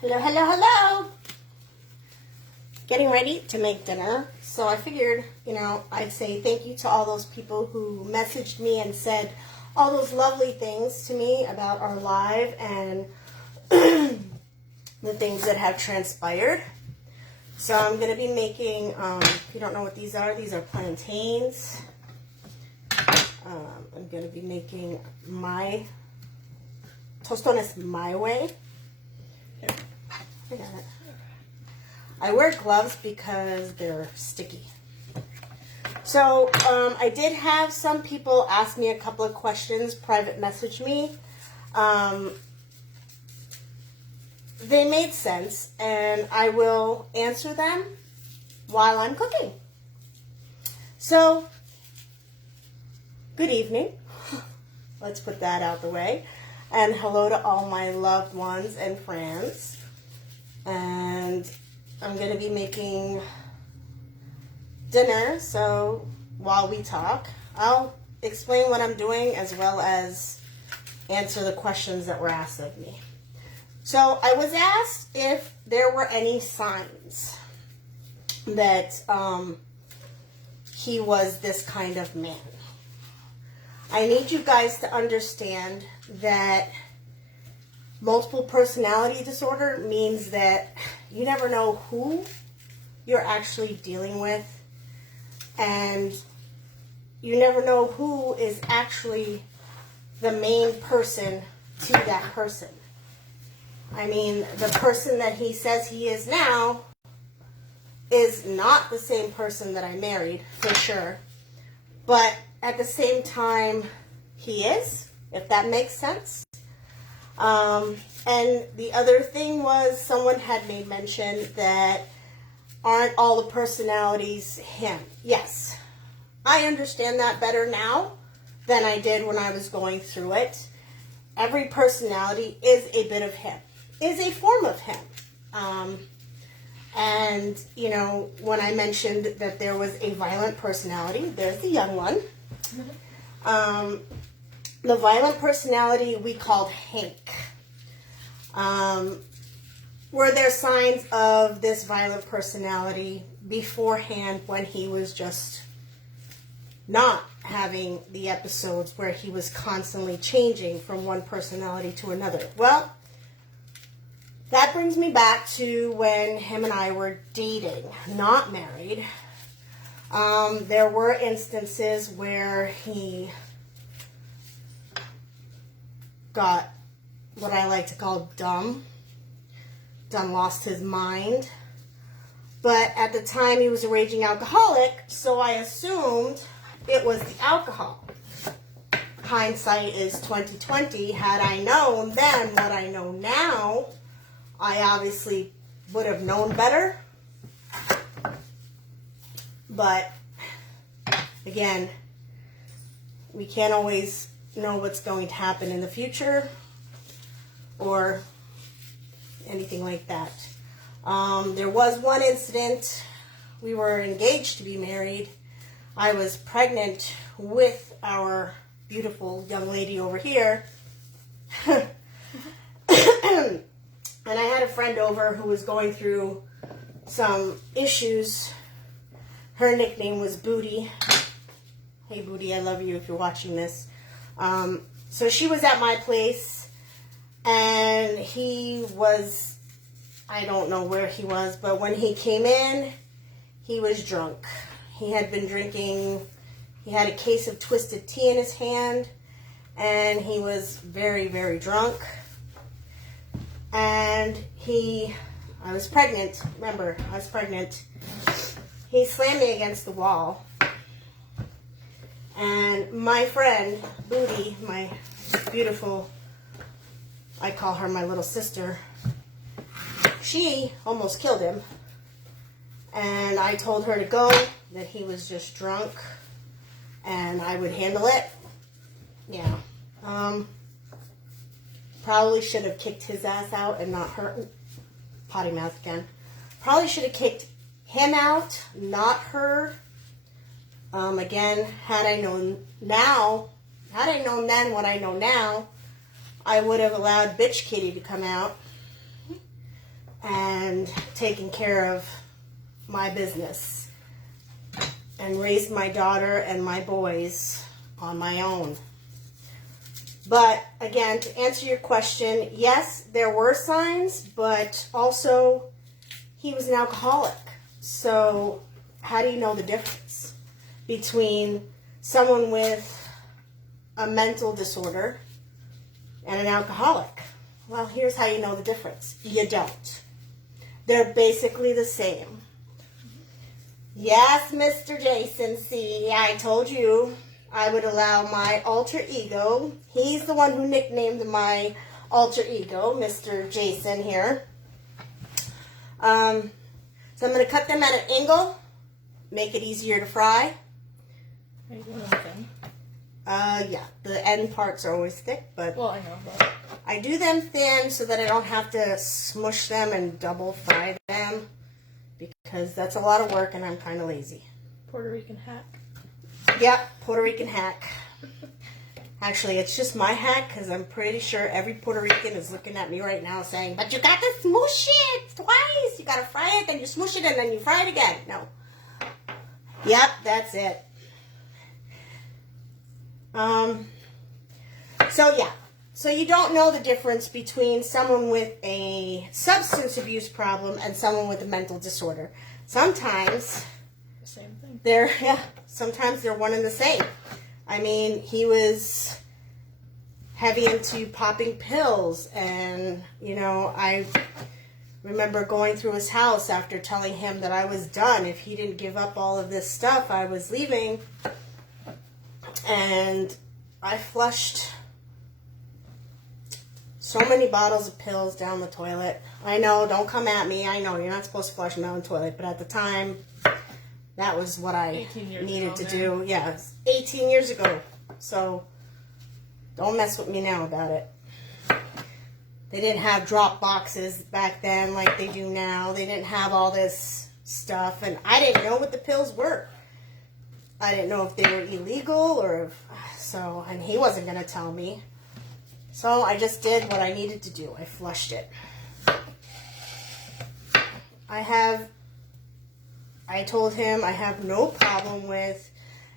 Hello, hello, hello. Getting ready to make dinner. So I figured, I'd say thank you to all those people who messaged me and said all those lovely things to me about our live and the things that have transpired. So I'm going to be making, if you don't know what these are plantains. I'm going to be making my tostones my way. I got it. I wear gloves because they're sticky. So I did have some people ask me a couple of questions, private message me. They made sense, and I will answer them while I'm cooking. So, good evening. Let's put that out the way. And hello to all my loved ones and friends. And I'm going to be making dinner, so while we talk, I'll explain what I'm doing as well as answer the questions that were asked of me. So I was asked if there were any signs that he was this kind of man. I need you guys to understand that multiple personality disorder means that you never know who you're actually dealing with, and you never know who is actually the main person to that person. I mean, the person that he says he is now is not the same person that I married, for sure. But at the same time, he is, if that makes sense. And the other thing was someone had made mention that aren't all the personalities him. Yes, I understand that better now than I did when I was going through it. Every personality is a bit of him, is a form of him. And, when I mentioned that there was a violent personality, there's the young one. The violent personality we called Hank. Were there signs of this violent personality beforehand when he was just not having the episodes where he was constantly changing from one personality to another? Well, that brings me back to when him and I were dating, not married. There were instances where he got what I like to call dumb, lost his mind. But at the time he was a raging alcoholic, so I assumed it was the alcohol. Hindsight is 2020. Had I known then what I know now, I obviously would have known better. But again, we can't always know what's going to happen in the future or anything like that. There was one incident. We were engaged to be married. I was pregnant with our beautiful young lady over here. And I had a friend over who was going through some issues. Her nickname was Booty. Hey, Booty, I love you if you're watching this. So she was at my place, and he was, I don't know where he was, but when he came in, he was drunk. He had been drinking, he had a case of Twisted Tea in his hand, and he was very, very drunk. And I was pregnant, remember, I was pregnant. He slammed me against the wall. And my friend, Booty, my beautiful, I call her my little sister, she almost killed him. And I told her to go, that he was just drunk, and I would handle it. Yeah. Probably should have kicked his ass out and not her. Potty mouth again. Probably should have kicked him out, not her. Again, had I known then what I know now, I would have allowed Bitch Kitty to come out. and taken care of my business and raised my daughter and my boys on my own. But again, to answer your question, yes, there were signs, but also he was an alcoholic. So how do you know the difference between someone with a mental disorder and an alcoholic? Well, here's how you know the difference. You don't. They're basically the same. Yes, Mr. Jason, see, I told you I would allow my alter ego. He's the one who nicknamed my alter ego, Mr. Jason here. So I'm going to cut them at an angle, make it easier to fry. Are you doing anything? Yeah, the end parts are always thick, but Well, I know, but I do them thin so that I don't have to smush them and double fry them, because that's a lot of work and I'm kind of lazy. Puerto Rican hack. Yep, Puerto Rican hack. Actually, it's just my hack because I'm pretty sure every Puerto Rican is looking at me right now saying, but you got to smoosh it twice. You got to fry it, then you smoosh it, and then you fry it again. No. Yep, that's it. So yeah. So you don't know the difference between someone with a substance abuse problem and someone with a mental disorder. Sometimes The same thing. sometimes they're one and the same. I mean, he was heavy into popping pills, and, you know, I remember going through his house after telling him that I was done. If he didn't give up all of this stuff, I was leaving, and I flushed so many bottles of pills down the toilet. I know, don't come at me. I know, you're not supposed to flush them down the toilet, but at the time, that was what I 18 years needed ago, to man. do. Yeah, it was 18 years ago. So don't mess with me now about it. They didn't have drop boxes back then like they do now. They didn't have all this stuff. And I didn't know what the pills were. I didn't know if they were illegal or if... So, and he wasn't going to tell me. So I just did what I needed to do. I flushed it. I told him I have no problem with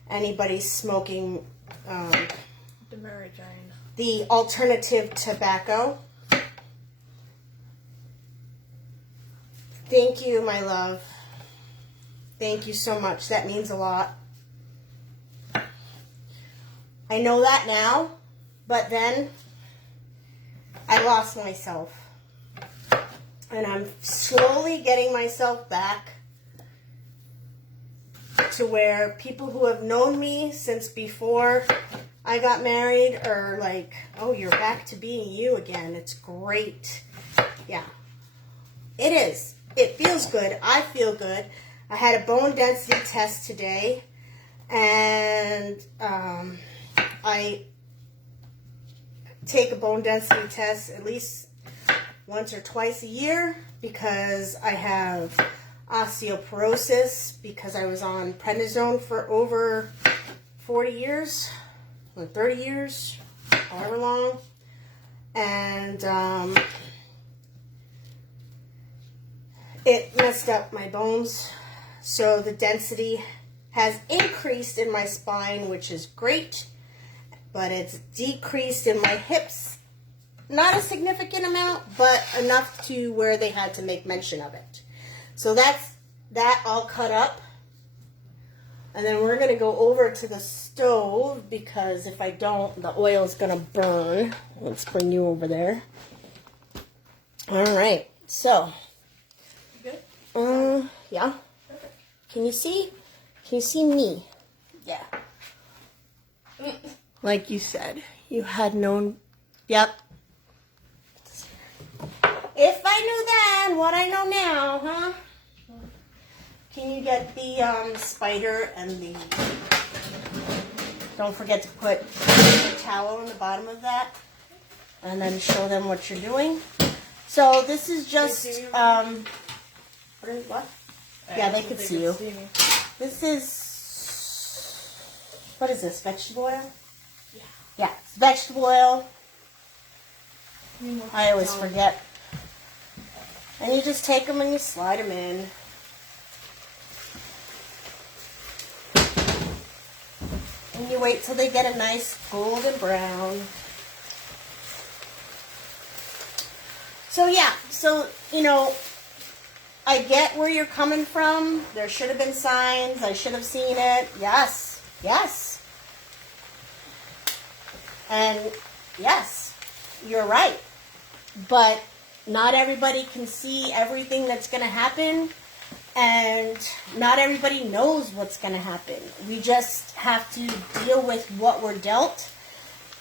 anybody smoking Demerogine. the alternative tobacco. Thank you, my love. Thank you so much. That means a lot. I know that now, but then I lost myself. And I'm slowly getting myself back to where people who have known me since before I got married are like, oh, you're back to being you again. It's great. Yeah, it is. It feels good. I feel good. I had a bone density test today, and I take a bone density test at least once or twice a year because I have osteoporosis because I was on prednisone for over 40 years, or 30 years, however long, and it messed up my bones, so the density has increased in my spine, which is great, but it's decreased in my hips. Not a significant amount, but enough to where they had to make mention of it. So that's that all cut up. And then we're going to go over to the stove because if I don't, the oil is going to burn. Let's bring you over there. All right. So, Good? yeah. Can you see? Can you see me? Yeah. Like you said, you had known. Yep. If I knew then what I know now, huh? Can you get the spider and the... Don't forget to put a towel on the bottom of that. And then show them what you're doing. So this is just... what? Yeah, they could see you. This is... What is this? Vegetable oil? Yeah. Yeah, it's vegetable oil. I always forget. And you just take them and you slide them in. And you wait till they get a nice golden brown. So yeah, I get where you're coming from. There should have been signs. I should have seen it. Yes. Yes. And yes, you're right. But not everybody can see everything that's going to happen. And not everybody knows what's going to happen. We just have to deal with what we're dealt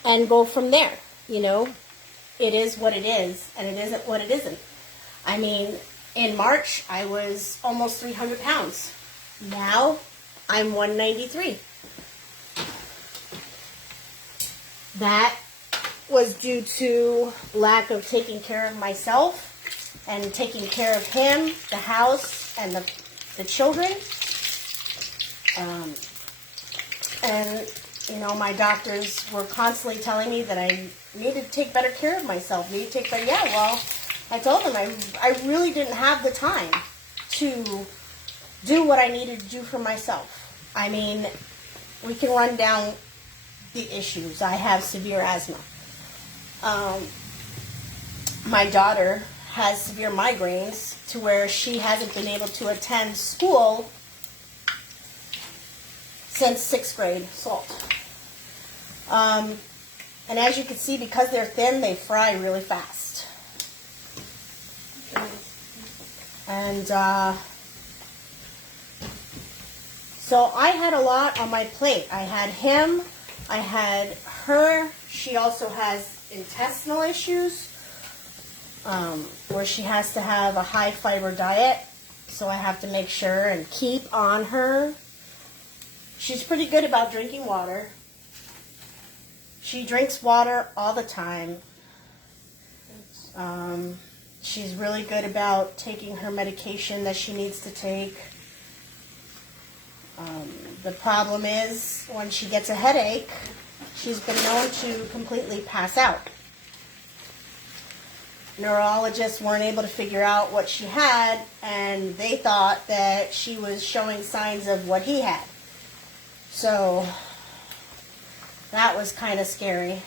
and go from there. It is what it is, and it isn't what it isn't. I mean, in March, I was almost 300 pounds. Now, I'm 193. That was due to lack of taking care of myself and taking care of him, the house, and the children. My doctors were constantly telling me that I needed to take better care of myself. I told them I really didn't have the time to do what I needed to do for myself. I mean, we can run down the issues. I have severe asthma. My daughter has severe migraines to where she hasn't been able to attend school since 6th grade. Salt. And as you can see, because they're thin, they fry really fast. And so I had a lot on my plate. I had him. I had her. She also has intestinal issues where she has to have a high fiber diet. So I have to make sure and keep on her. She's pretty good about drinking water. She drinks water all the time. She's really good about taking her medication that she needs to take. The problem is when she gets a headache, she's been known to completely pass out. Neurologists weren't able to figure out what she had, and they thought that she was showing signs of what he had. So that was kind of scary.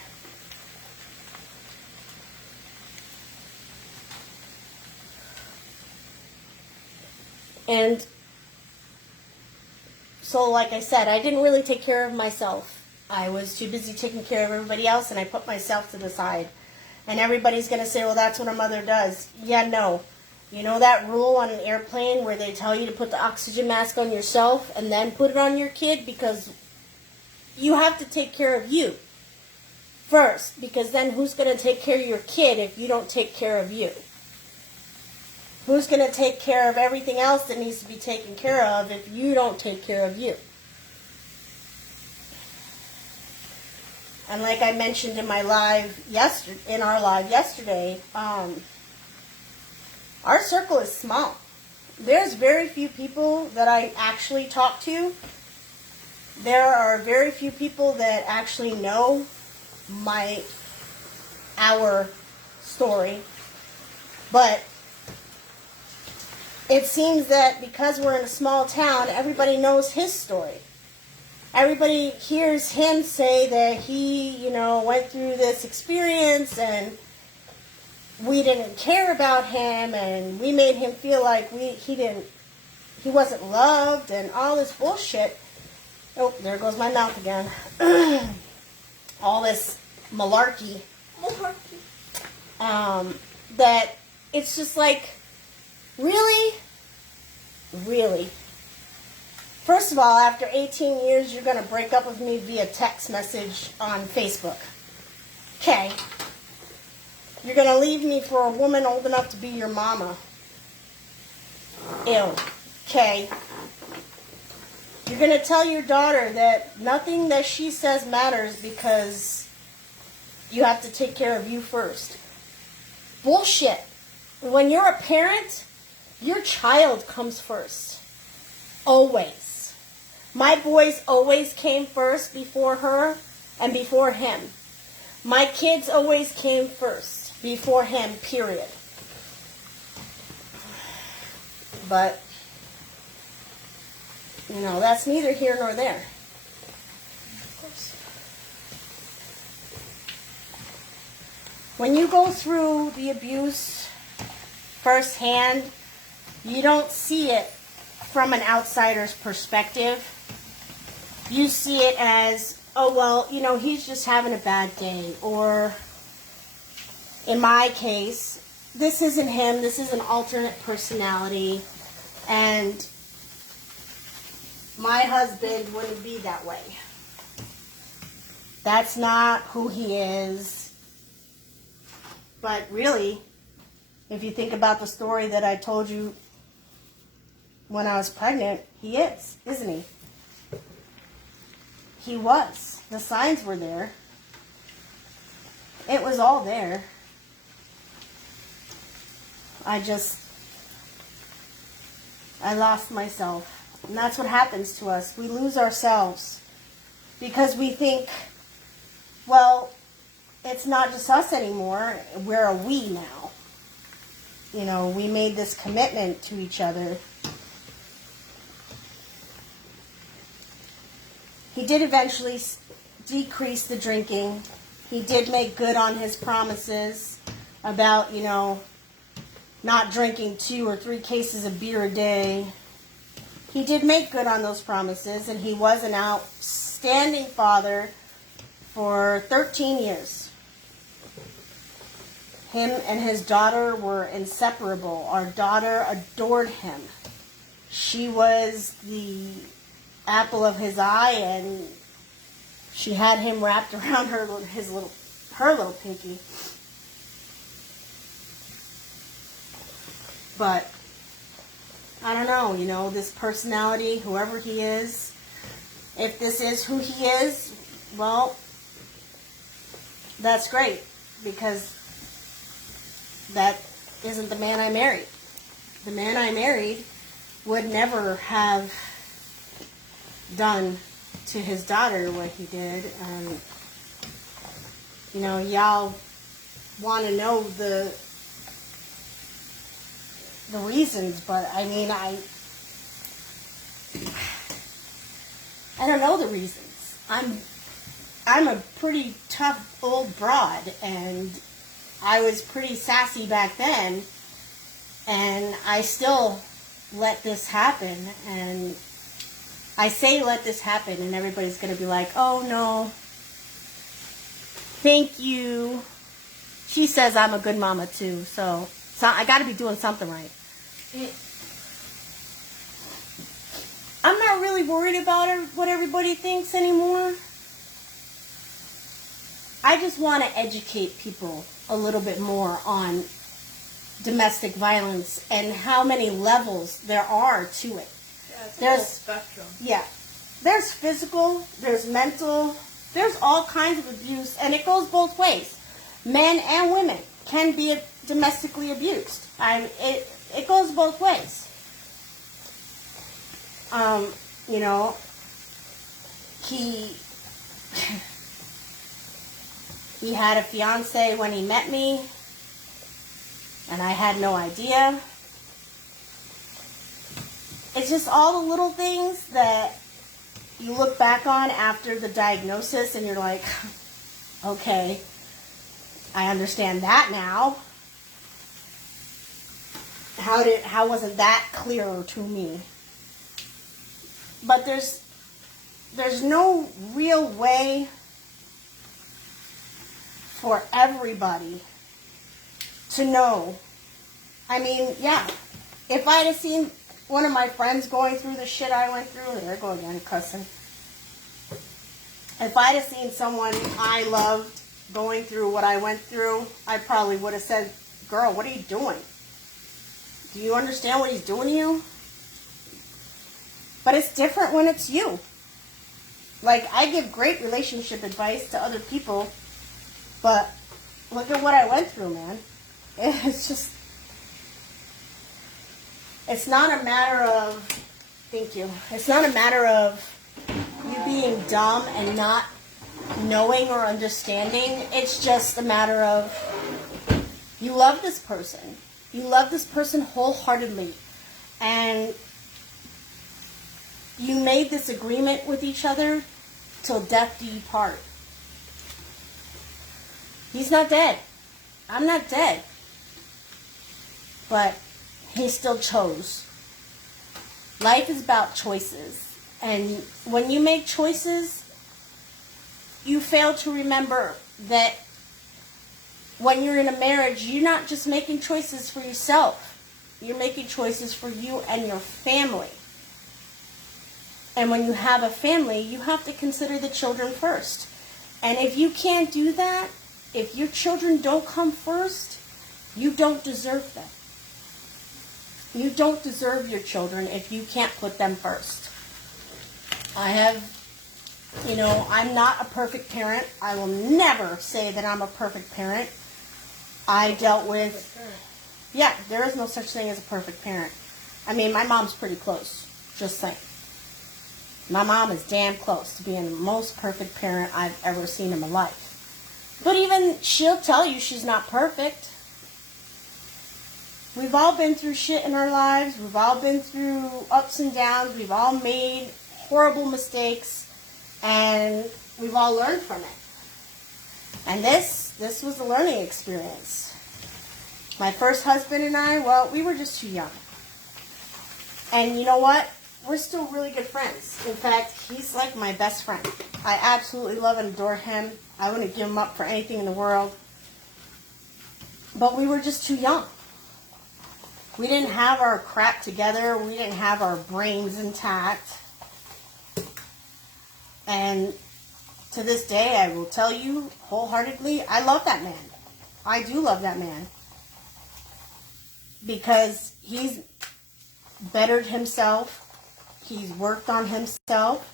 And so, like I said, I didn't really take care of myself. I was too busy taking care of everybody else, and I put myself to the side. And everybody's going to say, well, that's what a mother does. Yeah, no. You know that rule on an airplane where they tell you to put the oxygen mask on yourself and then put it on your kid? Because you have to take care of you first. Because then who's going to take care of your kid if you don't take care of you? Who's going to take care of everything else that needs to be taken care of if you don't take care of you? And like I mentioned in our live yesterday, our circle is small. There's very few people that I actually talk to. There are very few people that actually know our story. But it seems that because we're in a small town, everybody knows his story. Everybody hears him say that he, went through this experience and we didn't care about him and we made him feel like he wasn't loved and all this bullshit. Oh, there goes my mouth again. All this malarkey. That it's just like, really? Really? First of all, after 18 years, you're going to break up with me via text message on Facebook. Okay. You're going to leave me for a woman old enough to be your mama. Ew. Okay. You're going to tell your daughter that nothing that she says matters because you have to take care of you first. Bullshit. When you're a parent, your child comes first. Always. My boys always came first before her and before him. My kids always came first before him, period. But, you know, that's neither here nor there. Of course. When you go through the abuse firsthand, you don't see it from an outsider's perspective. You see it as, oh, well, you know, he's just having a bad day. Or, in my case, this isn't him, this is an alternate personality. And my husband wouldn't be that way. That's not who he is. But really, if you think about the story that I told you when I was pregnant, he is, isn't he? He was. The signs were there. It was all there. I lost myself. And that's what happens to us. We lose ourselves because we think, well, it's not just us anymore. We're a we now. You know, we made this commitment to each other. He did eventually decrease the drinking. He did make good on his promises about, you know, not drinking 2 or 3 cases of beer a day. He did make good on those promises, and he was an outstanding father for 13 years. Him and his daughter were inseparable. Our daughter adored him. She was the apple of his eye, and she had him wrapped around her little pinky. But I don't know, you know, this personality, whoever he is, if this is who he is, well, that's great, because that isn't the man I married. The man I married would never have done to his daughter what he did. You know, y'all want to know the reasons, but I mean, I don't know the reasons. I'm a pretty tough old broad, and I was pretty sassy back then, and I still let this happen. And I say let this happen, and everybody's going to be like, oh no, thank you. She says I'm a good mama too, so I got to be doing something right. I'm not really worried about what everybody thinks anymore. I just want to educate people a little bit more on domestic violence and how many levels there are to it. Yeah, it's a There's whole spectrum. Yeah. There's physical, there's mental, there's all kinds of abuse, and it goes both ways. Men and women can be domestically abused. It goes both ways. You know, he had a fiance when he met me, and I had no idea. It's just all the little things that you look back on after the diagnosis, and you're like, okay, I understand that now. How wasn't that clearer to me? But there's no real way for everybody to know. I mean, yeah, if I'd have seen one of my friends going through the shit I went through, there I go again, cussing. If I'd have seen someone I loved going through what I went through, I probably would have said, girl, what are you doing? Do you understand what he's doing to you? But it's different when it's you. Like, I give great relationship advice to other people, but look at what I went through, man. It's just, it's not a matter of, thank you, it's not a matter of you being dumb and not knowing or understanding. It's just a matter of you love this person. You love this person wholeheartedly. And you made this agreement with each other till death do you part. He's not dead. I'm not dead. But he still chose. Life is about choices. And when you make choices, you fail to remember that when you're in a marriage, you're not just making choices for yourself. You're making choices for you and your family. And when you have a family, you have to consider the children first. And if you can't do that, if your children don't come first, you don't deserve them. You don't deserve your children if you can't put them first. I'm not a perfect parent. I will never say that I'm a perfect parent. I dealt with, there is no such thing as a perfect parent. I mean, my mom's pretty close, just saying. My mom is damn close to being the most perfect parent I've ever seen in my life. But even she'll tell you she's not perfect. We've all been through shit in our lives. We've all been through ups and downs. We've all made horrible mistakes. And we've all learned from it. And this was a learning experience. My first husband and I, we were just too young. And you know what? We're still really good friends. In fact, he's like my best friend. I absolutely love and adore him. I wouldn't give him up for anything in the world. But we were just too young. We didn't have our crap together. We didn't have our brains intact. And to this day, I will tell you wholeheartedly, I love that man. I do love that man. Because he's bettered himself. He's worked on himself.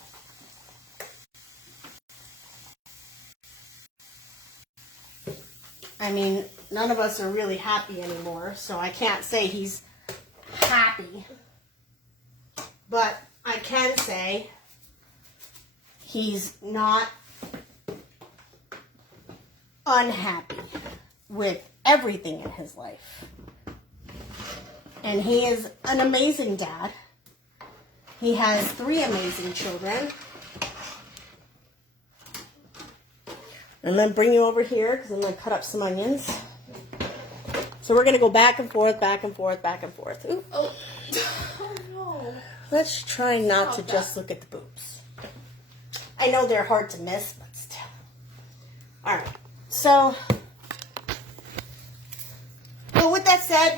I mean, none of us are really happy anymore, so I can't say he's happy. But I can say he's not unhappy with everything in his life. And he is an amazing dad. He has 3 amazing children. And then bring you over here because I'm going to cut up some onions. So we're going to go back and forth, back and forth, back and forth. Ooh. Oh no. Let's try not to just look at the boobs. I know they're hard to miss, but still. Alright. So, well, with that said,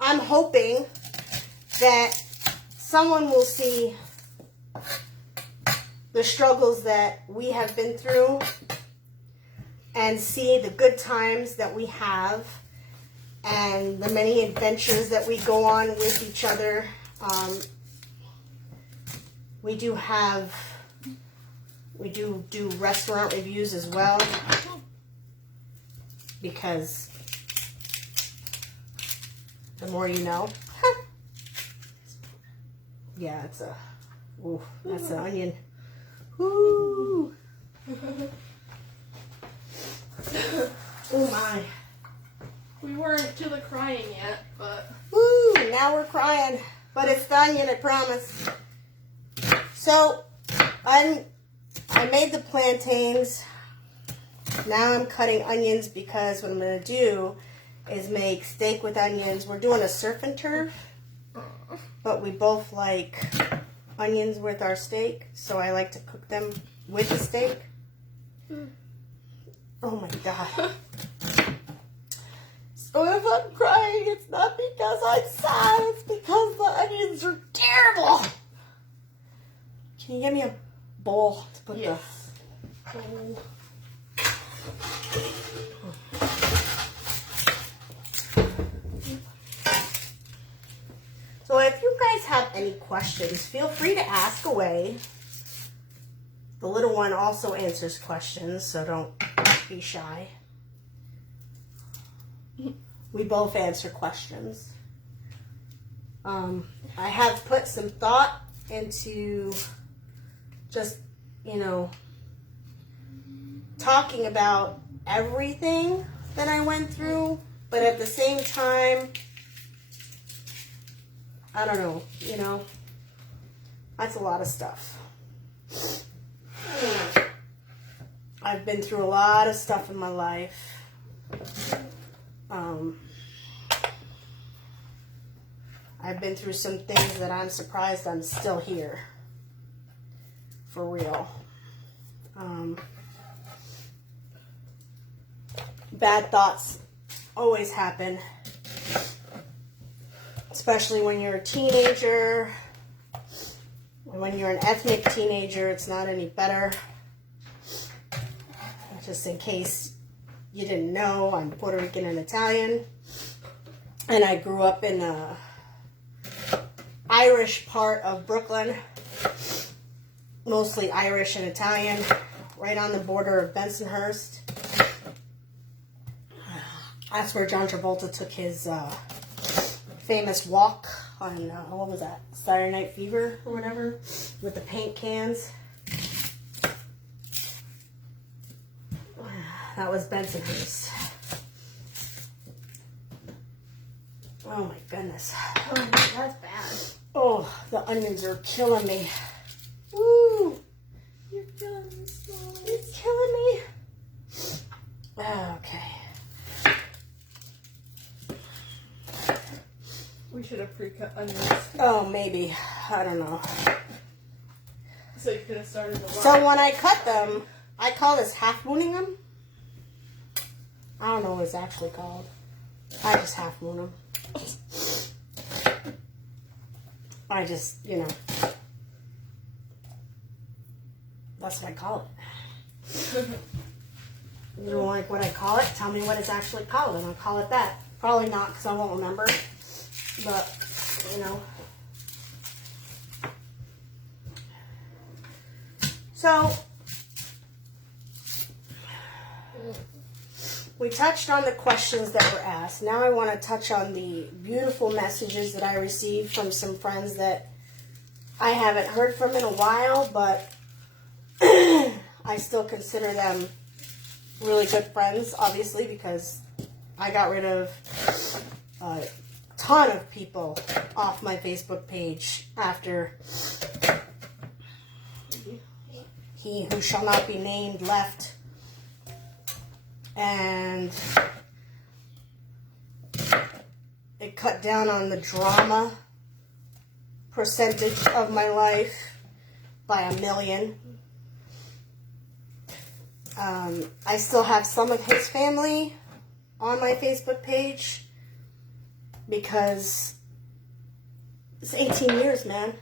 I'm hoping that someone will see the struggles that we have been through and see the good times that we have and the many adventures that we go on with each other. We do restaurant reviews as well, because the more you know. Yeah, that's an onion. Ooh. Oh my. We weren't to the crying yet, but... Woo, now we're crying. But it's the onion, I promise. So, I made the plantains. Now I'm cutting onions because what I'm going to do is make steak with onions. We're doing a surf and turf. But we both like onions with our steak. So I like to cook them with the steak. Oh my God. So if I'm crying, it's not because I'm sad. It's because the onions are terrible. Can you give me a bowl to put the bowl? So if you guys have any questions, feel free to ask away. The little one also answers questions, so don't be shy. We both answer questions. I have put some thought into just, talking about everything that I went through, but at the same time, I don't know, you know. That's a lot of stuff. I've been through a lot of stuff in my life. I've been through some things that I'm surprised I'm still here. For real. Bad thoughts always happen. Especially when you're a teenager. When you're an ethnic teenager, it's not any better. Just in case you didn't know, I'm Puerto Rican and Italian. And I grew up in the Irish part of Brooklyn. Mostly Irish and Italian. Right on the border of Bensonhurst. That's where John Travolta took his famous walk on, what was that? Saturday Night Fever or whatever? With the paint cans. That was Bensonhurst. Oh my goodness. Oh, that's bad. Oh, the onions are killing me. Woo! You're killing me, Sloan. It's killing me. Okay. We should have pre-cut onions. Oh, maybe. I don't know. So you could have started the So when I cut them, I call this half mooning them. I don't know what it's actually called. I just half moon them. I just, you know. That's what I call it. You don't like what I call it? Tell me what it's actually called and I'll call it that. Probably not because I won't remember. But, you know. So, we touched on the questions that were asked. Now I want to touch on the beautiful messages that I received from some friends that I haven't heard from in a while, but I still consider them really good friends, obviously, because I got rid of a ton of people off my Facebook page after he who shall not be named left. And it cut down on the drama percentage of my life by 1,000,000. I still have some of his family on my Facebook page because it's 18 years, man.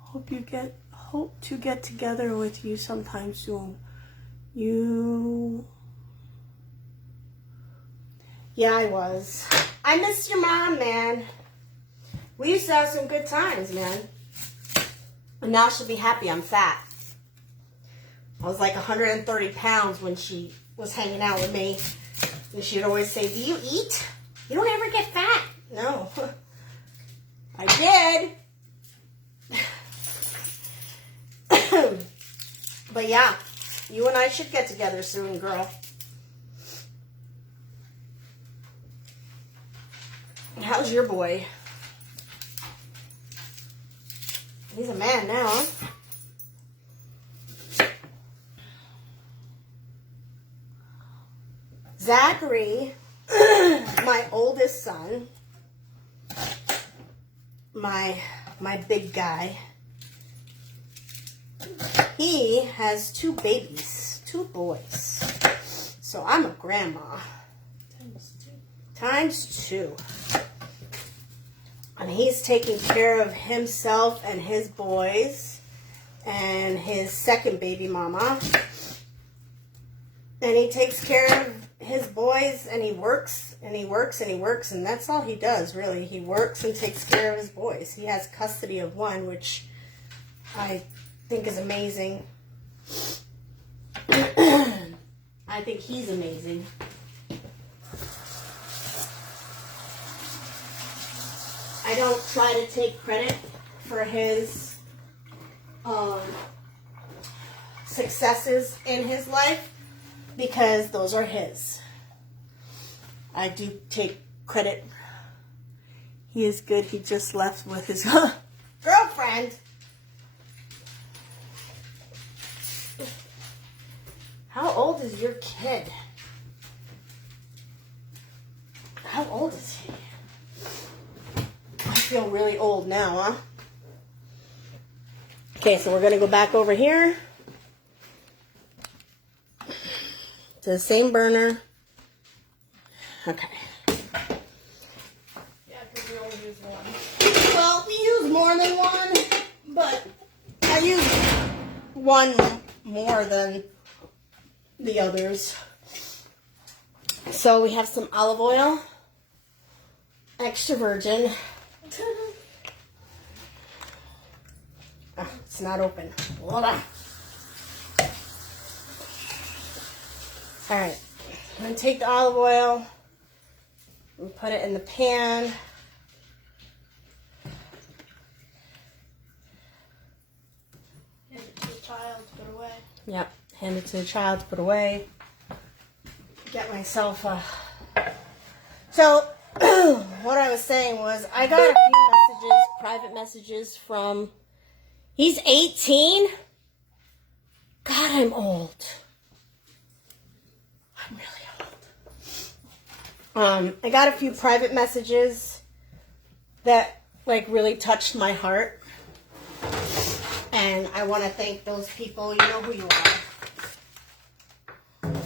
Hope to get together with you sometime soon. Yeah, I was. I miss your mom, man. We used to have some good times, man. And now she'll be happy I'm fat. I was like 130 pounds when she was hanging out with me. And she'd always say, "Do you eat? You don't ever get fat." No. I did. But yeah, you and I should get together soon, girl. How's your boy? He's a man now, huh? Zachary, my oldest son, my big guy, he has 2 babies, 2 boys. So I'm a grandma. Times 2. And he's taking care of himself and his boys and his second baby mama. And he takes care of his boys and he works and he works and he works, and that's all he does, really. He works and takes care of his boys. He has custody of one, which I think is amazing. I think he's amazing. I don't try to take credit for his successes in his life because those are his. I do take credit He is good. He just left with his girlfriend. How old is your kid? How old is he? I feel really old now, huh? Okay, so we're going to go back over here to the same burner. Okay. Yeah, because we only use one. Well, we use more than one, but I use one more than the others. So we have some olive oil, extra virgin. Oh, it's not open. Hold on. All right, I'm gonna take the olive oil and put it in the pan. Hand it to the child to put away. Yep, hand it to the child to put away. Get myself a... So, what I was saying was, I got a few messages, private messages from... He's 18? God, I'm old. I'm really old. I got a few private messages that, like, really touched my heart. And I want to thank those people. You know who you are.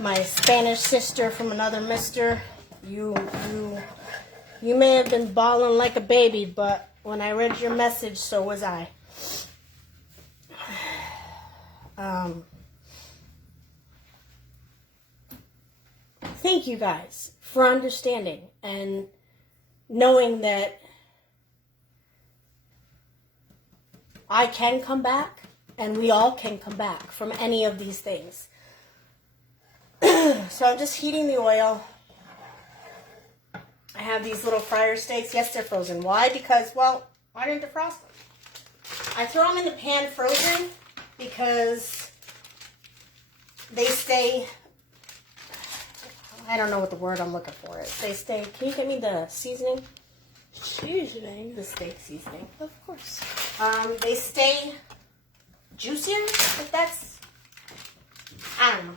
My Spanish sister from another mister. You may have been bawling like a baby, but when I read your message, so was I. Thank you guys for understanding and knowing that I can come back and we all can come back from any of these things. So I'm just heating the oil. I have these little fryer steaks. Yes, they're frozen. Why? Because, well, I didn't defrost them. I throw them in the pan frozen because they stay, I don't know what the word I'm looking for is. They stay, can you get me the seasoning? Seasoning? The steak seasoning. Of course. They stay juicier, if that's, I don't know.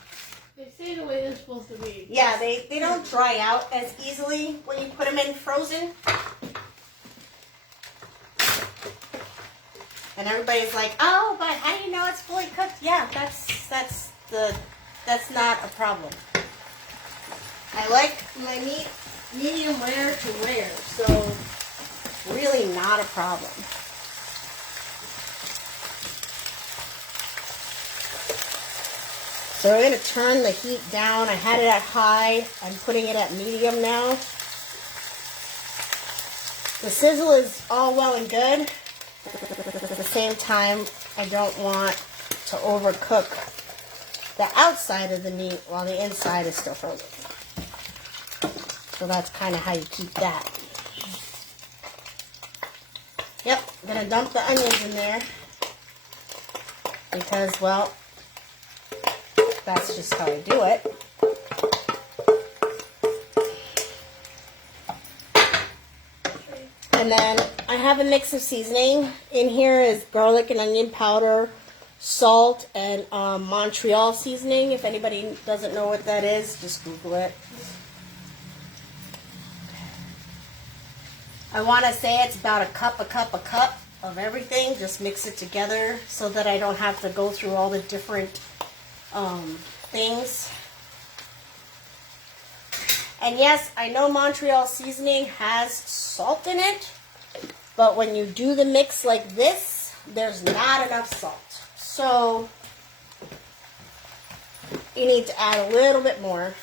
They say the way they're supposed to be. Yeah, they don't dry out as easily when you put them in frozen. And everybody's like, oh, but how do you know it's fully cooked? Yeah, that's not a problem. I like my meat medium rare to rare, so really not a problem. So we're going to turn the heat down. I had it at high. I'm putting it at medium now. The sizzle is all well and good. At the same time, I don't want to overcook the outside of the meat while the inside is still frozen. So that's kind of how you keep that. Yep, I'm going to dump the onions in there because, well, that's just how I do it. And then I have a mix of seasoning. In here is garlic and onion powder, salt, and Montreal seasoning. If anybody doesn't know what that is, just Google it. I want to say it's about a cup of everything. Just mix it together so that I don't have to go through all the different things. And yes, I know Montreal seasoning has salt in it, but when you do the mix like this, there's not enough salt. So you need to add a little bit more.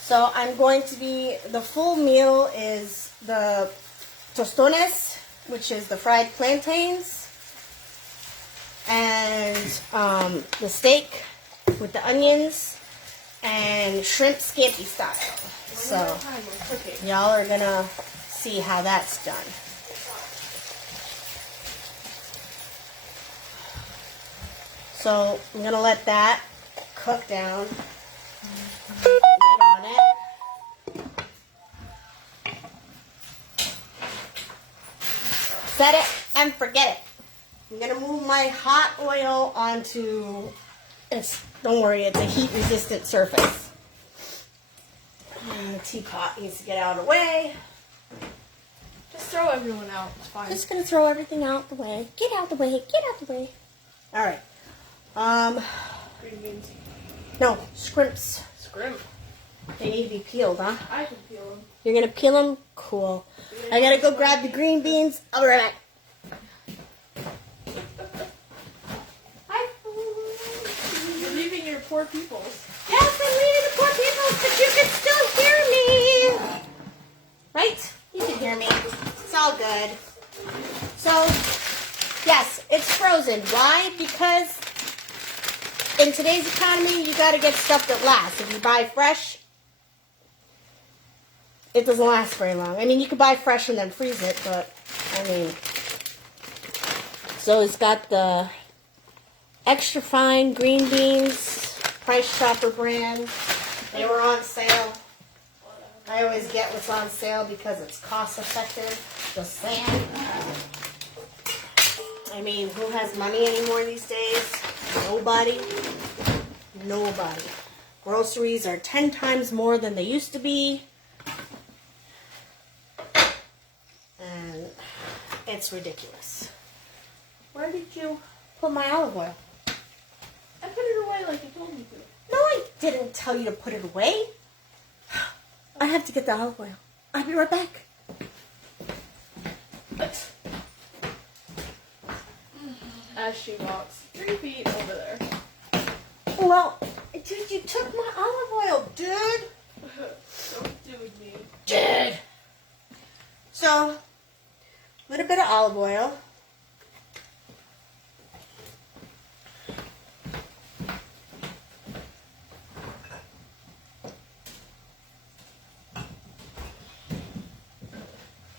So I'm going to be, the full meal is the tostones, which is the fried plantains, and the steak with the onions, and shrimp scampi style. So y'all are gonna see how that's done. So I'm gonna let that cook down. Lid on it. Set it and forget it. I'm gonna move my hot oil onto, don't worry, it's a heat resistant surface. And the teapot needs to get out of the way. Just throw everyone out. It's fine. Just gonna throw everything out the way. Get out the way, get out the way. Alright. Green beans. No, scrimps. Scrimp. They need to be peeled, huh? I can peel them. You're gonna peel them? Cool. I gotta go grab the green beans. I'll be right back. You're leaving your poor peoples. Yes, I'm leaving the poor people, but you can still hear me. Right? You can hear me. It's all good. So, yes, it's frozen. Why? Because in today's economy, you gotta get stuff that lasts. If you buy fresh, it doesn't last very long. I mean, you could buy fresh and then freeze it, but, I mean, so it's got the extra fine green beans, Price Chopper brand. They were on sale. I always get what's on sale because it's cost effective. Just saying. I mean, who has money anymore these days? Nobody. Nobody. Groceries are 10 times more than they used to be. And it's ridiculous. Where did you put my olive oil? I put it away like you told me to. No, I didn't tell you to put it away. I have to get the olive oil. I'll be right back. As she walks 3 feet over there. Well, dude, you took my olive oil, dude. Don't do with me. Dude. So, a little bit of olive oil.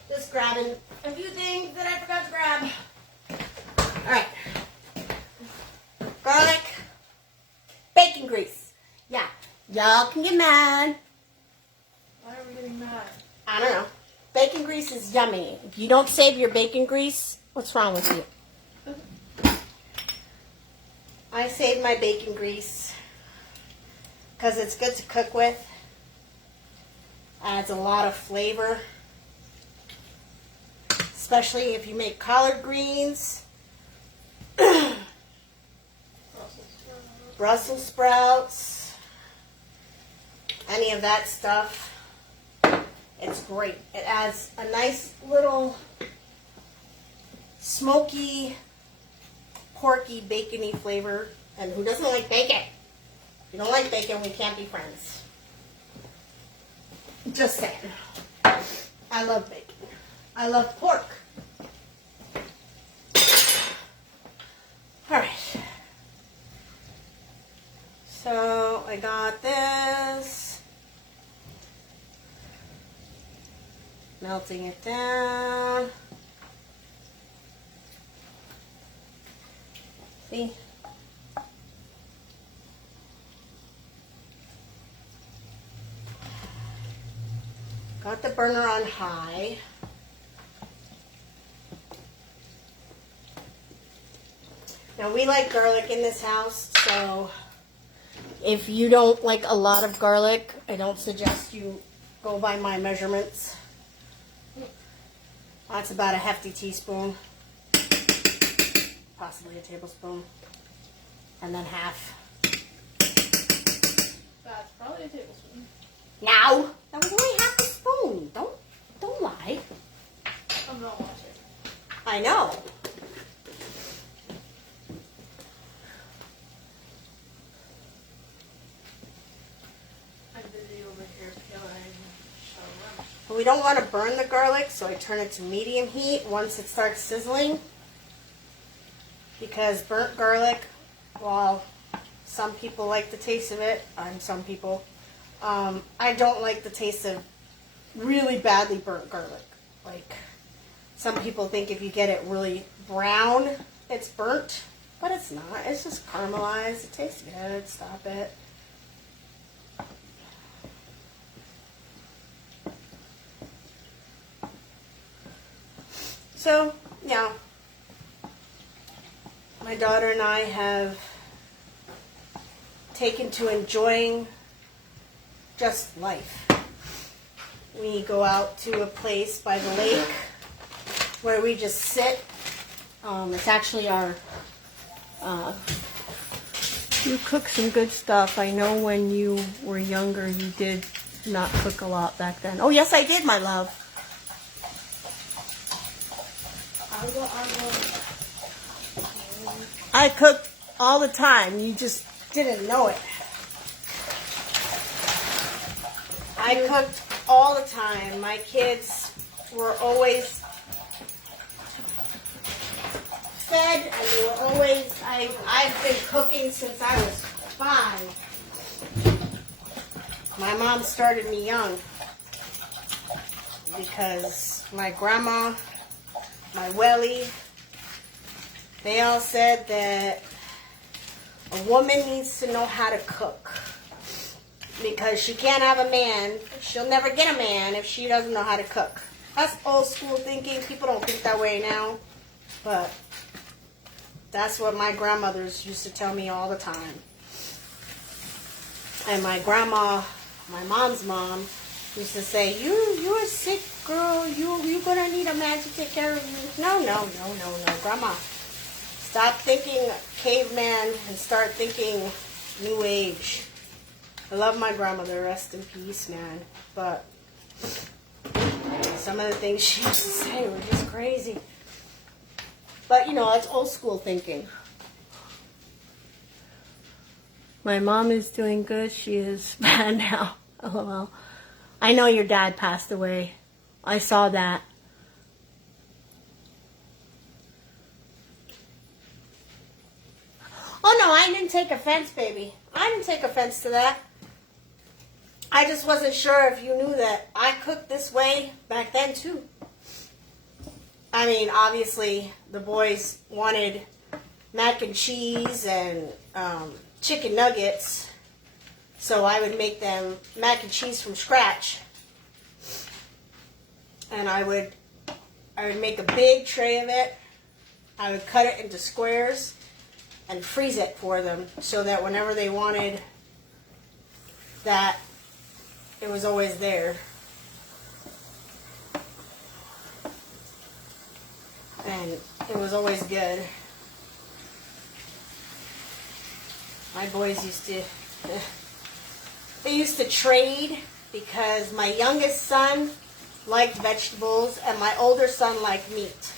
Just grabbing a few things that I forgot to grab. Alright. Garlic. Bacon grease. Yeah. Y'all can get mad. Why are we getting mad? I don't know. Bacon grease is yummy. If you don't save your bacon grease, what's wrong with you? I save my bacon grease because it's good to cook with. Adds a lot of flavor. Especially if you make collard greens, Brussels sprouts, any of that stuff. It's great. It adds a nice little smoky, porky, bacony flavor. And who doesn't like bacon? If you don't like bacon, we can't be friends. Just saying. I love bacon. I love pork. Alright. So I got this. Melting it down. See? Got the burner on high. Now we like garlic in this house, so if you don't like a lot of garlic, I don't suggest you go by my measurements. That's about a hefty teaspoon, possibly a tablespoon, and then half. That's probably a tablespoon. Now, that was only half a spoon. Don't lie. I'm not watching. I know. I'm busy over here peeling shallot. But we don't want to burn the garlic, so I turn it to medium heat once it starts sizzling. Because burnt garlic, while some people like the taste of it, some people, I don't like the taste of really badly burnt garlic. Like, some people think if you get it really brown, it's burnt But it's not. It's just caramelized. It tastes good. Stop it. So, yeah. My daughter and I have taken to enjoying just life. We go out to a place by the lake where we just sit. It's actually our... you cook some good stuff. I know when you were younger, you did not cook a lot back then. Oh, yes, I did, my love. I cooked all the time. You just didn't know it. I cooked all the time. My kids were always fed, and they were always... I've been cooking since I was 5. My mom started me young because my grandma, my wellie, they all said that a woman needs to know how to cook because she can't have a man. She'll never get a man if she doesn't know how to cook. That's old school thinking. People don't think that way now, but that's what my grandmothers used to tell me all the time. And my grandma, my mom's mom, used to say, you're a sick girl. You're going to need a man to take care of you. No, Grandma. Stop thinking caveman and start thinking new age. I love my grandmother. Rest in peace, man. But some of the things she used to say were just crazy. But, it's old school thinking. My mom is doing good. She is bad now. LOL. I know your dad passed away. I saw that. Oh, no, I didn't take offense, baby. I didn't take offense to that. I just wasn't sure if you knew that I cooked this way back then, too. I mean, obviously, the boys wanted mac and cheese and chicken nuggets, so I would make them mac and cheese from scratch. And I would make a big tray of it. I would cut it into squares and freeze it for them so that whenever they wanted that, it was always there. And it was always good. My boys they used to trade because my youngest son liked vegetables and my older son liked meat.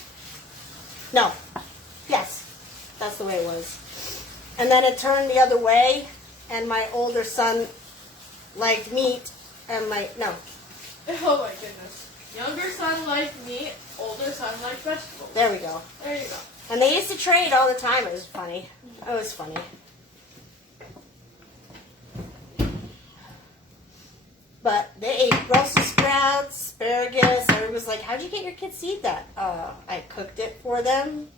No. Yes. That's the way it was. And then it turned the other way and my older son liked meat and no. Oh my goodness. Younger son liked meat, older son liked vegetables. There we go. There you go. And they used to trade all the time. It was funny. It was funny. But they ate Brussels sprouts, asparagus. Everybody was like, how'd you get your kids to eat that? I cooked it for them.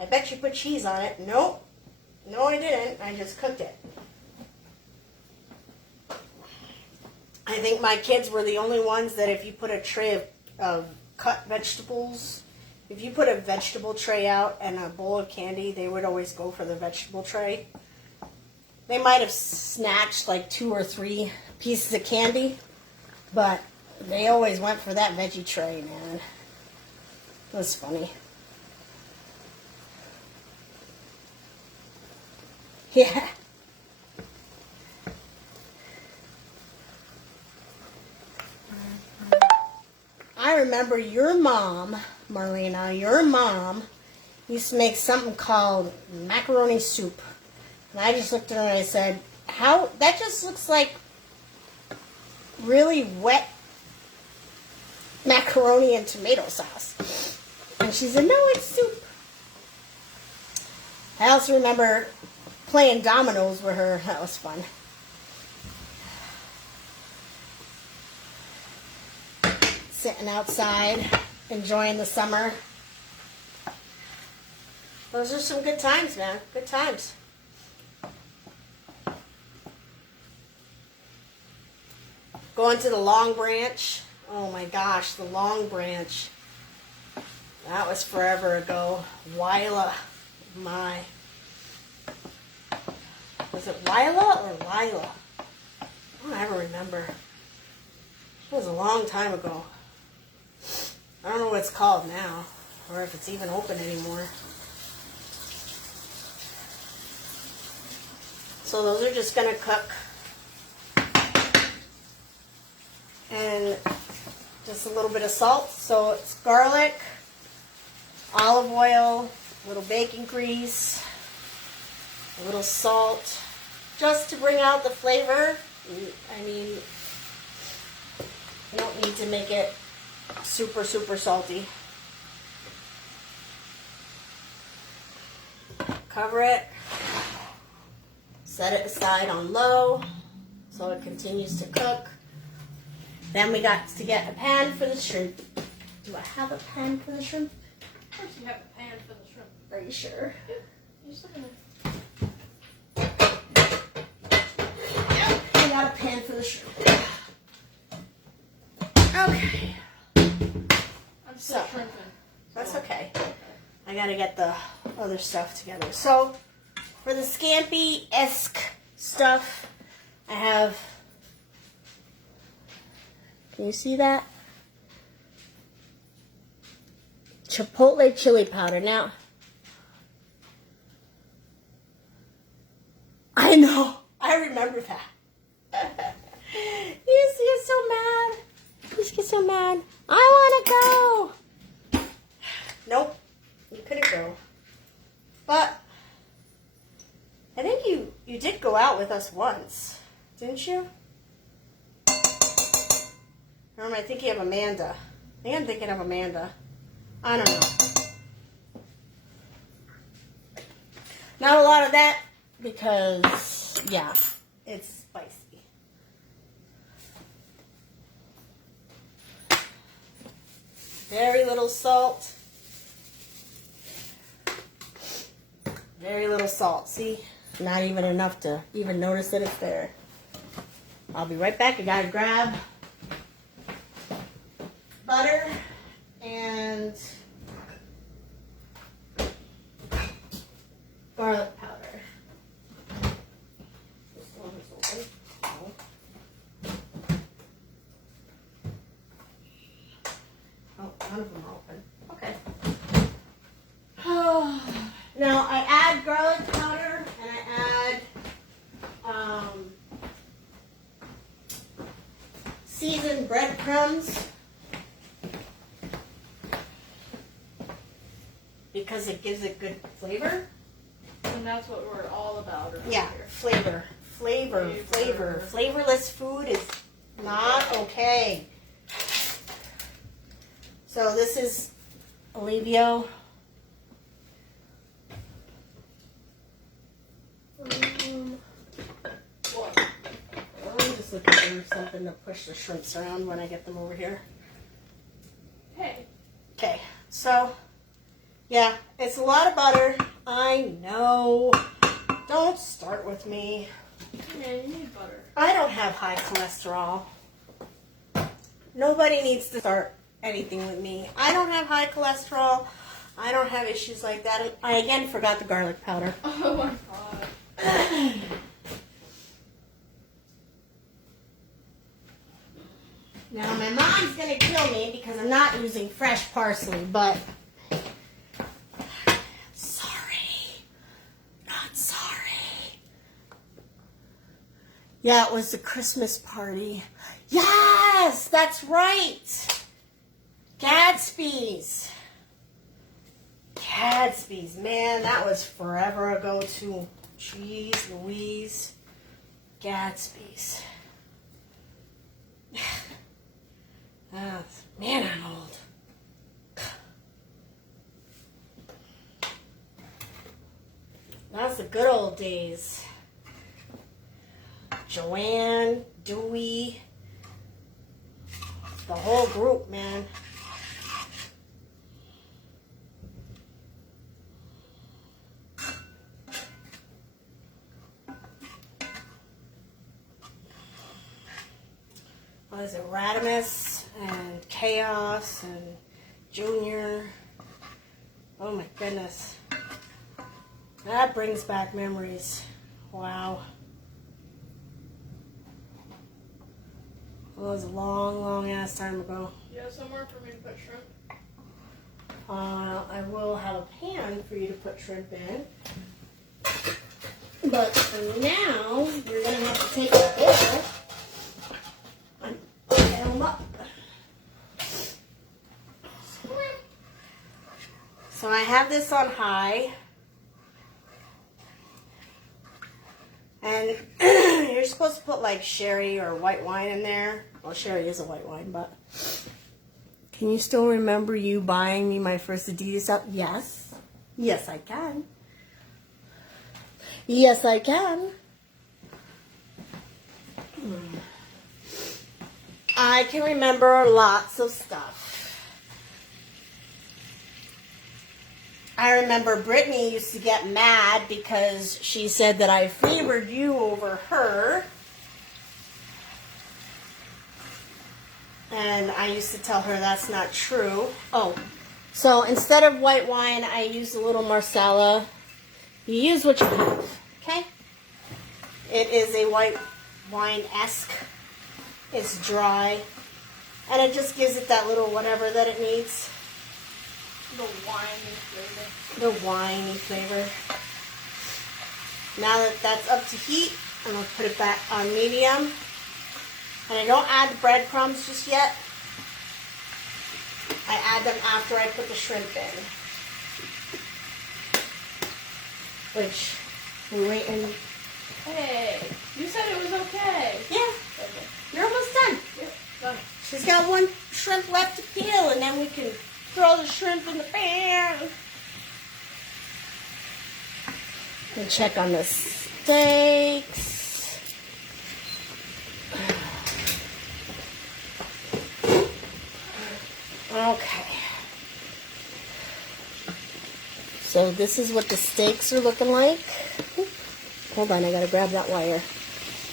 I bet you put cheese on it. Nope. No, I didn't. I just cooked it. I think my kids were the only ones that if you put a tray of cut vegetables, if you put a vegetable tray out and a bowl of candy, they would always go for the vegetable tray. They might have snatched like 2 or 3 pieces of candy, but they always went for that veggie tray, man. It was funny. Yeah. I remember your mom, Marlena, your mom used to make something called macaroni soup. And I just looked at her and I said, "How? That just looks like really wet macaroni and tomato sauce." And she said, "No, it's soup." I also remember playing dominoes with her. That was fun. Sitting outside, enjoying the summer. Those are some good times, man. Good times. Going to the Long Branch. Oh my gosh, the Long Branch. That was forever ago. Wyla. My. Was it Wyla or Lila? I don't ever remember. It was a long time ago. I don't know what it's called now, or if it's even open anymore. So those are just gonna cook. And just a little bit of salt. So it's garlic, olive oil, a little bacon grease, a little salt, just to bring out the flavor. I mean, you don't need to make it super, super salty. Cover it. Set it aside on low so it continues to cook. Then we got to get a pan for the shrimp. Do I have a pan for the shrimp? Of course you have a pan for the shrimp. Are you sure? Yeah. You just look at it. Yep, I got a pan for the shrimp. Okay. I'm still shrimping. That's okay. I gotta get the other stuff together. So, for the scampi-esque stuff, I have... Can you see that? Chipotle chili powder. Now, I know. I remember that. You get so mad. You get so mad. I want to go. Nope. You couldn't go. But I think you did go out with us once, didn't you? Or am I thinking of Amanda? I think I'm thinking of Amanda. I don't know. Not a lot of that because, yeah, it's spicy. Very little salt. Very little salt. See? Not even enough to even notice that it's there. I'll be right back. I gotta grab butter and garlic powder. This one is open. Oh, none of them are open. Okay. Now I add garlic powder and I add seasoned breadcrumbs because it gives it good flavor. And that's what we're all about. Yeah, flavor. Flavorless food is not okay. So this is Olivio. What? I'm just looking for something to push the shrimps around when I get them over here. Hey. Okay, so, yeah, it's a lot of butter. I know. Don't start with me. Yeah, you need butter. I don't have high cholesterol. Nobody needs to start anything with me. I don't have high cholesterol. I don't have issues like that. I again forgot the garlic powder. Oh my god. Now my mom's gonna kill me because I'm not using fresh parsley, but sorry. Not sorry. Yeah, it was the Christmas party. Yes, that's right. Gatsby's. Gatsby's, man, that was forever ago too. Jeez Louise. Gatsby's. Man, I'm old. That's the good old days. Joanne, Dewey, the whole group, man. what is it, Radimus and Chaos and Junior. Oh my goodness. That brings back memories. Wow. It was a long, long ass time ago. You have somewhere for me to put shrimp? I will have a pan for you to put shrimp in. But for now, you're going to have to take a bowl and fill them up. So I have this on high. And you're supposed to put like sherry or white wine in there. Well, sherry is a white wine, but... Can you still remember you buying me my first Adidas up? Yes. Yes, I can. Yes, I can. I can remember lots of stuff. I remember Brittany used to get mad because she said that I favored you over her. And I used to tell her that's not true. Oh, so instead of white wine, I used a little Marsala. You use what you have, okay? It is a white wine-esque. It's dry. And it just gives it that little whatever that it needs. The winey flavor. The winey flavor. Now that that's up to heat, I'm going to put it back on medium. And I don't add the breadcrumbs just yet. I add them after I put the shrimp in. Which, we're waiting. Hey, you said it was okay. Yeah, Okay. you're almost done. Yep, done. She's got one shrimp left to peel, and then we can throw the shrimp in the pan. And check on the steaks. Okay. So this is what the steaks are looking like. Hold on, I gotta grab that wire.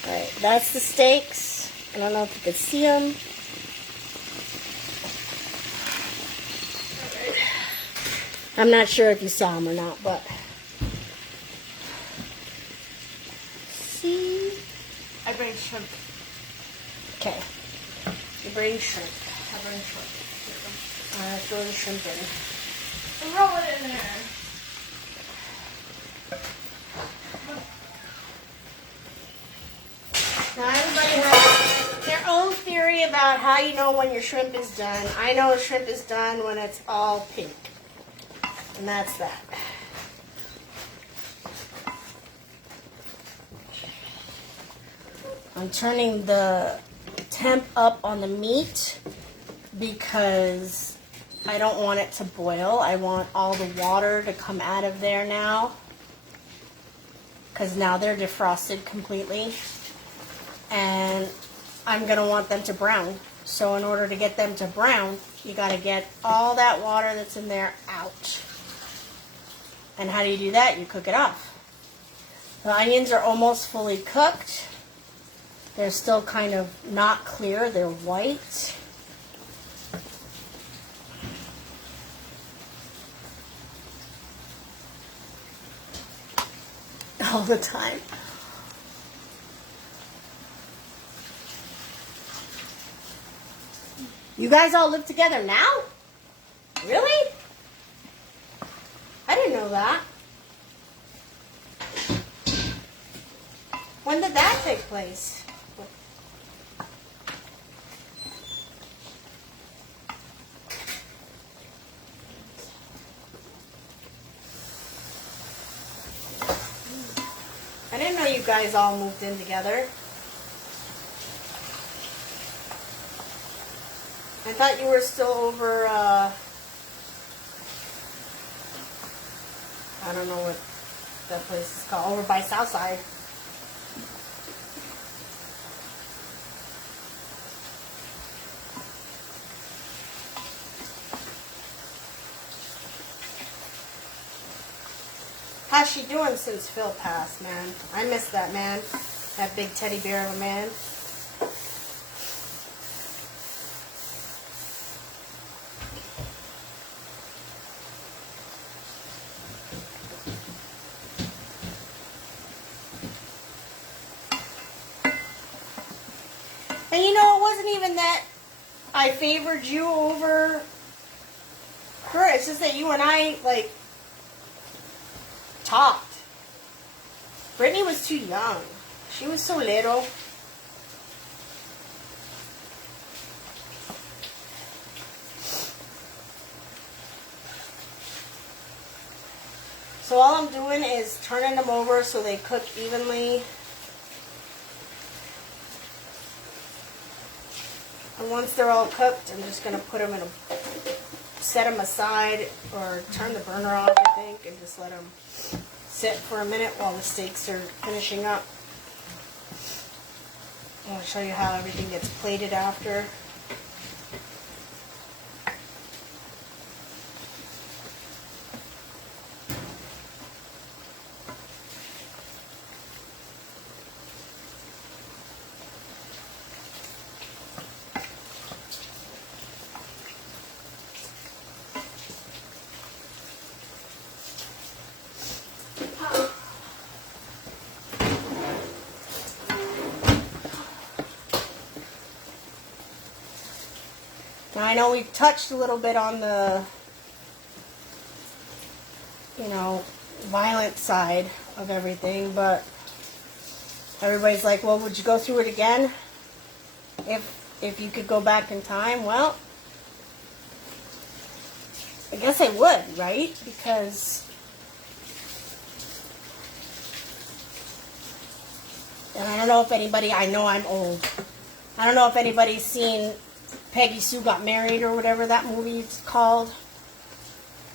Alright, that's the steaks. I don't know if you can see them. I'm not sure if you saw them or not, but... See? I bring shrimp. Okay. You bring shrimp. I bring shrimp. Throw the shrimp in. Throw it in there. Now everybody has their own theory about how you know when your shrimp is done. I know shrimp is done when it's all pink. And that's that. I'm turning the temp up on the meat because I don't want it to boil. I want all the water to come out of there now. Because now they're defrosted completely. And I'm going to want them to brown. So in order to get them to brown, you got to get all that water that's in there out. And how do you do that? You cook it off. The onions are almost fully cooked. They're still kind of not clear. They're white. All the time. You guys all live together now? Really? I didn't know that. When did that take place? I didn't know you guys all moved in together. I thought you were still over, I don't know what that place is called, over by Southside. How's she doing since Phil passed, man? I miss that man. That big teddy bear of a man. And you know, it wasn't even that I favored you over her. It's just that you and I, like, talked. Brittany was too young. She was so little. So all I'm doing is turning them over so they cook evenly. And once they're all cooked, I'm just going to put them in set them aside or turn the burner off, I think, and just let them sit for a minute while the steaks are finishing up. I'll show you how everything gets plated after. Now I know we've touched a little bit on the, you know, violent side of everything, but everybody's like, well, would you go through it again if you could go back in time? Well, I guess I would, right? Because, and I don't know if anybody, I know I'm old. I don't know if anybody's seen Peggy Sue Got Married or whatever that movie is called.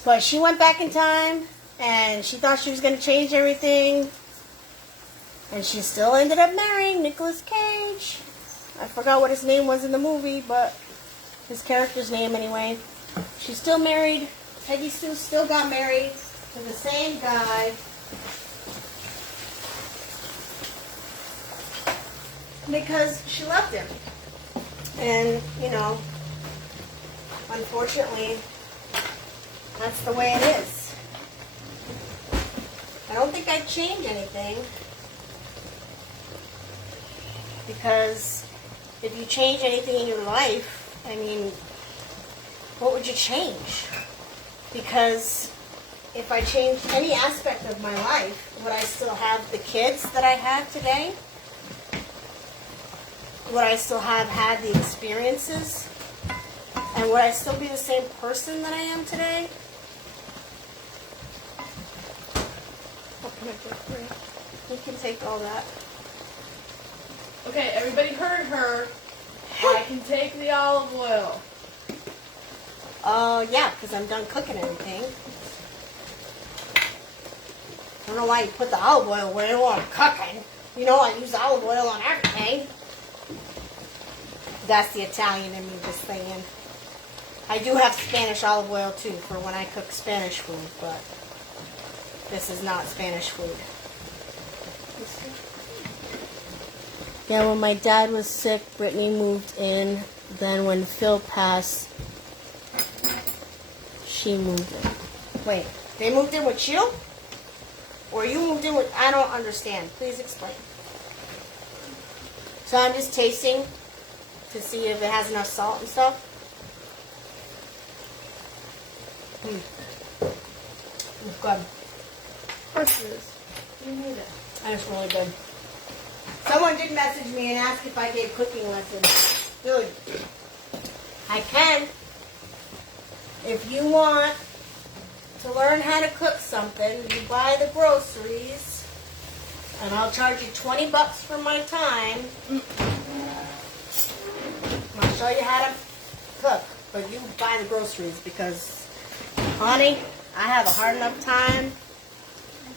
But she went back in time and she thought she was going to change everything. And she still ended up marrying Nicolas Cage. I forgot what his name was in the movie, but his character's name anyway. She still married, Peggy Sue still got married to the same guy. Because she loved him. And, you know, unfortunately, that's the way it is. I don't think I'd change anything. Because if you change anything in your life, I mean, what would you change? Because if I changed any aspect of my life, would I still have the kids that I have today? Would I still have had the experiences? And would I still be the same person that I am today? What can I do for you? You can take all that. Okay, everybody heard her. I can take the olive oil. Yeah, because I'm done cooking everything. I don't know why you put the olive oil where I'm cooking. You know I use olive oil on everything. That's the Italian in me just saying. I do have Spanish olive oil too for when I cook Spanish food, but this is not Spanish food. Yeah, when my dad was sick, Brittany moved in. Then when Phil passed, she moved in. Wait, they moved in with you? Or you moved in with... I don't understand. Please explain. So I'm just tasting to see if it has enough salt and stuff. It's good. Of course it is. You need it. That's really good. Someone did message me and ask if I gave cooking lessons. Dude, I can. If you want to learn how to cook something, you buy the groceries, and I'll charge you $20 for my time. I'll show you how to cook, but you buy the groceries because, honey, I have a hard enough time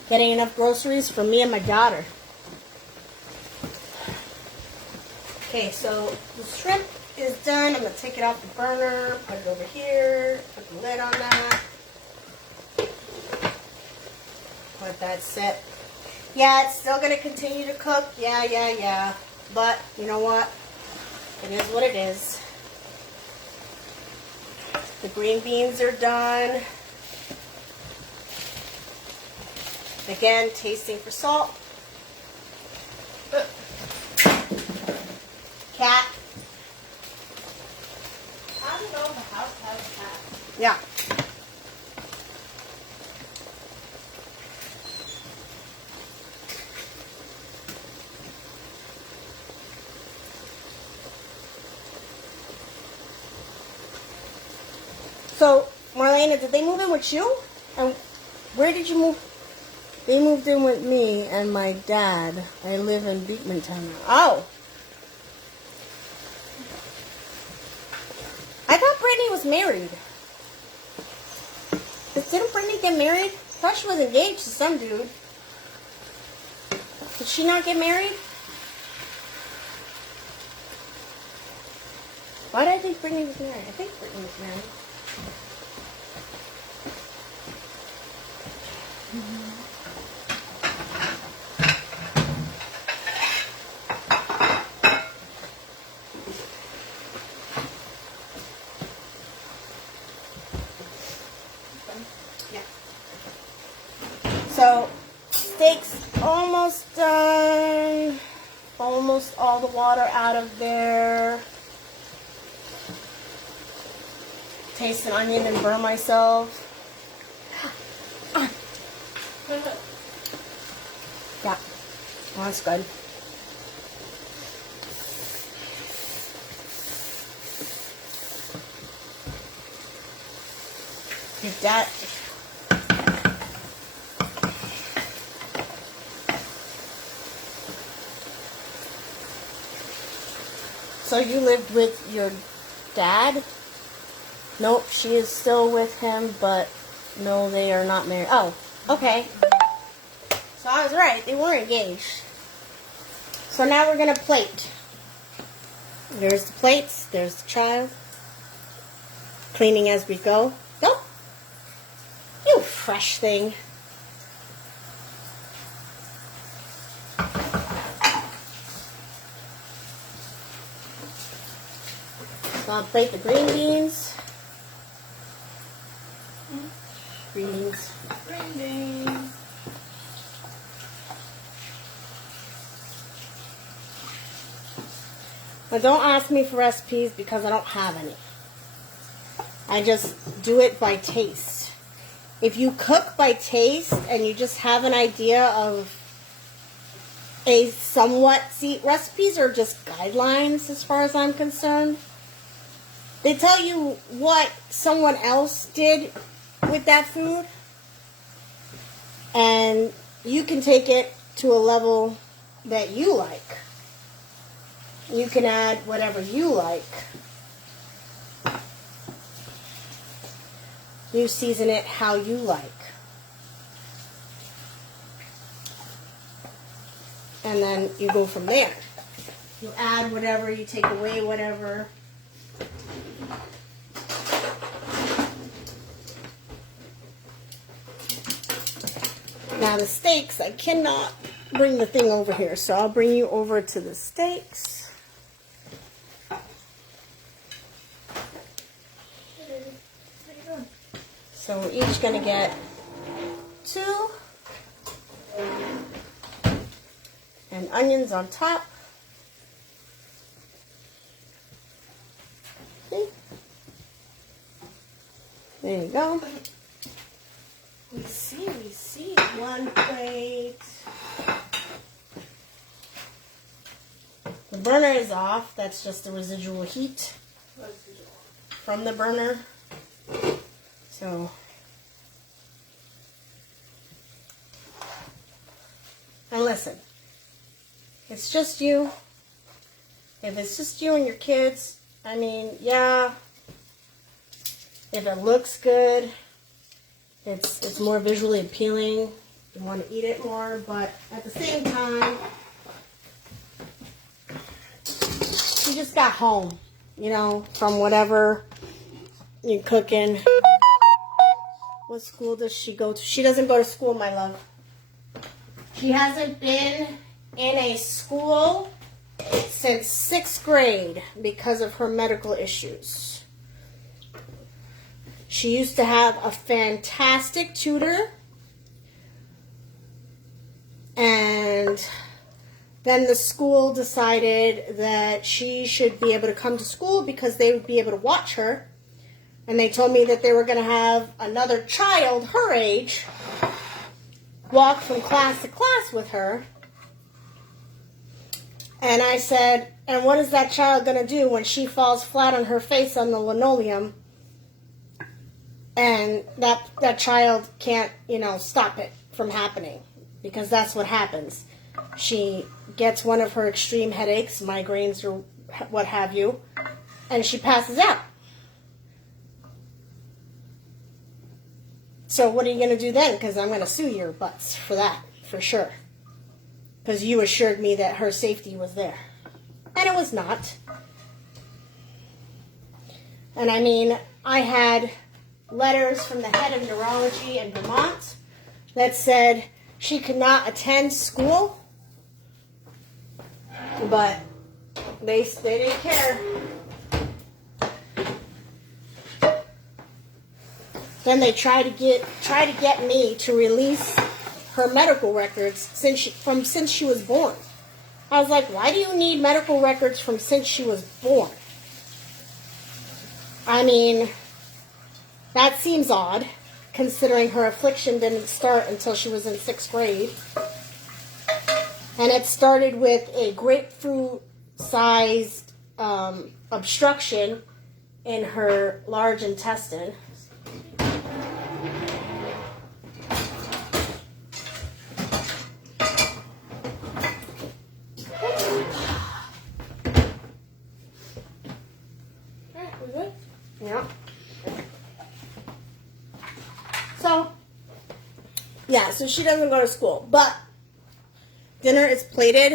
getting enough groceries for me and my daughter. Okay, so the shrimp is done. I'm going to take it off the burner, put it over here, put the lid on that. Let that sit. Yeah, it's still going to continue to cook. Yeah. But, you know what? It is what it is. The green beans are done. Again, tasting for salt. Cat, Yeah. So, Marlena, did they move in with you? And where did you move? They moved in with me and my dad. I live in Beekmantown now. Oh. I thought Brittany was married. Didn't Brittany get married? I thought she was engaged to some dude. Did she not get married? Why did I think Brittany was married? I think Brittany was married. So, steak's almost done. Almost all the water out of there. Taste an onion and burn myself. Yeah, well, that's good. Your dad. So you lived with your dad? Nope, she is still with him, but no, they are not married. Oh, okay. So I was right, they were engaged. So now we're going to plate. There's the plates, there's the child. Cleaning as we go. Nope. You fresh thing. So I'll plate the green beans. Green beans. Green beans. But don't ask me for recipes because I don't have any. I just do it by taste. If you cook by taste and you just have an idea of a somewhat, see, recipes are just guidelines as far as I'm concerned. They tell you what someone else did with that food, and you can take it to a level that you like. You can add whatever you like. You season it how you like. And then you go from there. You add whatever, you take away whatever. Now the steaks, I cannot bring the thing over here, so I'll bring you over to the steaks. So we're each going to get 2. And onions on top. See? There you go. We see. 1 plate. The burner is off. That's just the residual heat from the burner. So, and listen, it's just you. If it's just you and your kids, I mean, yeah, if it looks good, it's more visually appealing. You want to eat it more, but at the same time, she just got home, you know, from whatever you're cooking. What school does she go to? She doesn't go to school, my love. She hasn't been in a school since 6th grade because of her medical issues. She used to have a fantastic tutor, and then the school decided that she should be able to come to school because they would be able to watch her And they told me that they were going to have another child her age walk from class to class with her. And I said, and what is that child going to do when she falls flat on her face on the linoleum and that child can't, stop it from happening? Because that's what happens. She gets one of her extreme headaches, migraines or what have you, and she passes out. So what are you going to do then? Because I'm going to sue your butts for that, for sure. Because you assured me that her safety was there. And it was not. And I mean, I had letters from the head of neurology in Vermont that said she could not attend school. But they didn't care. Then they tried to get me to release her medical records since she was born. I was like, why do you need medical records from since she was born? I mean, that seems odd, considering her affliction didn't start until she was in 6th grade. And it started with a grapefruit-sized obstruction in her large intestine. Yeah. So she doesn't go to school. But dinner is plated.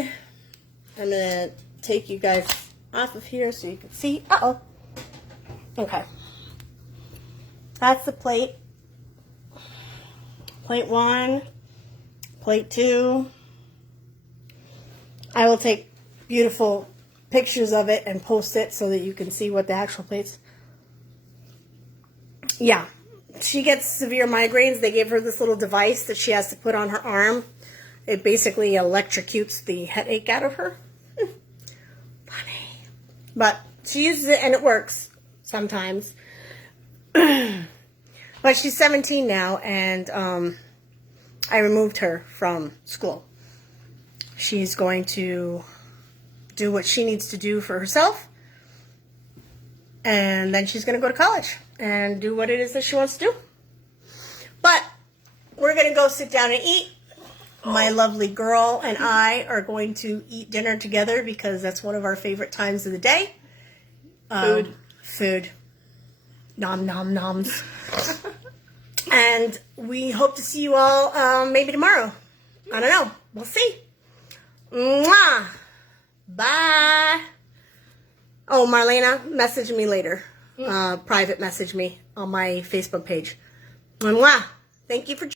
I'm going to take you guys off of here so you can see. Uh-oh. Okay. That's the plate. Plate 1. Plate 2. I will take beautiful pictures of it and post it so that you can see what the actual plates. Yeah. She gets severe migraines. They gave her this little device that she has to put on her arm. It basically electrocutes the headache out of her. Funny. But she uses it and it works sometimes. But she's 17 now, and I removed her from school. She's going to do what she needs to do for herself. And then she's going to go to college and do what it is that she wants to do. But we're going to go sit down and eat. My lovely girl and I are going to eat dinner together because that's one of our favorite times of the day. Food. Nom nom noms. And we hope to see you all maybe tomorrow. I don't know. We'll see. Mwah. Bye. Oh, Marlena, message me later. Private message me on my Facebook page. Mwah. Thank you for